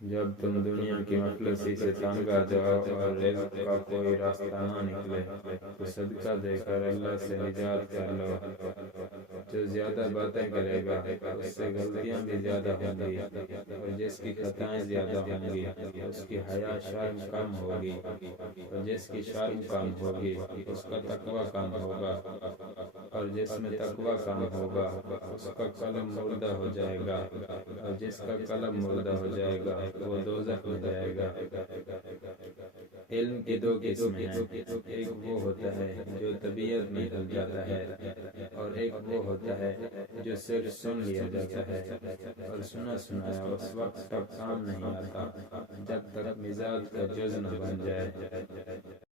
جب تم دنیا کی مفلسی سے تنگ آ جاؤ اور رزق کا کوئی راستہ نہ نکلے تو صدقہ دے کر اللہ سے نجات کر لو۔ جو زیادہ باتیں کرے گا اس سے غلطیاں بھی زیادہ ہوں گی، اور جس کی خطائیں زیادہ ہوں گی اس کی حیا شرم کم ہوگی، اور جس کی شرم کم ہوگی اس کا تقویٰ کم ہوگا، اور جس میں تقویٰ کم ہوگا اس کا قلم مردہ ہو جائے گا، اور جس کا قلم مردہ ہو جائے گا وہ دوزخ میں جائے گا۔ علم کی دو قسمیں ہیں، ایک وہ ہوتا ہے جو طبیعت میں ڈل جاتا ہے، اور ایک وہ ہوتا ہے جو صرف سن لیا جاتا ہے، اور سنا سنایا اس وقت تک کام نہیں آتا جب تک مزاج کا جز نہ بن جائے۔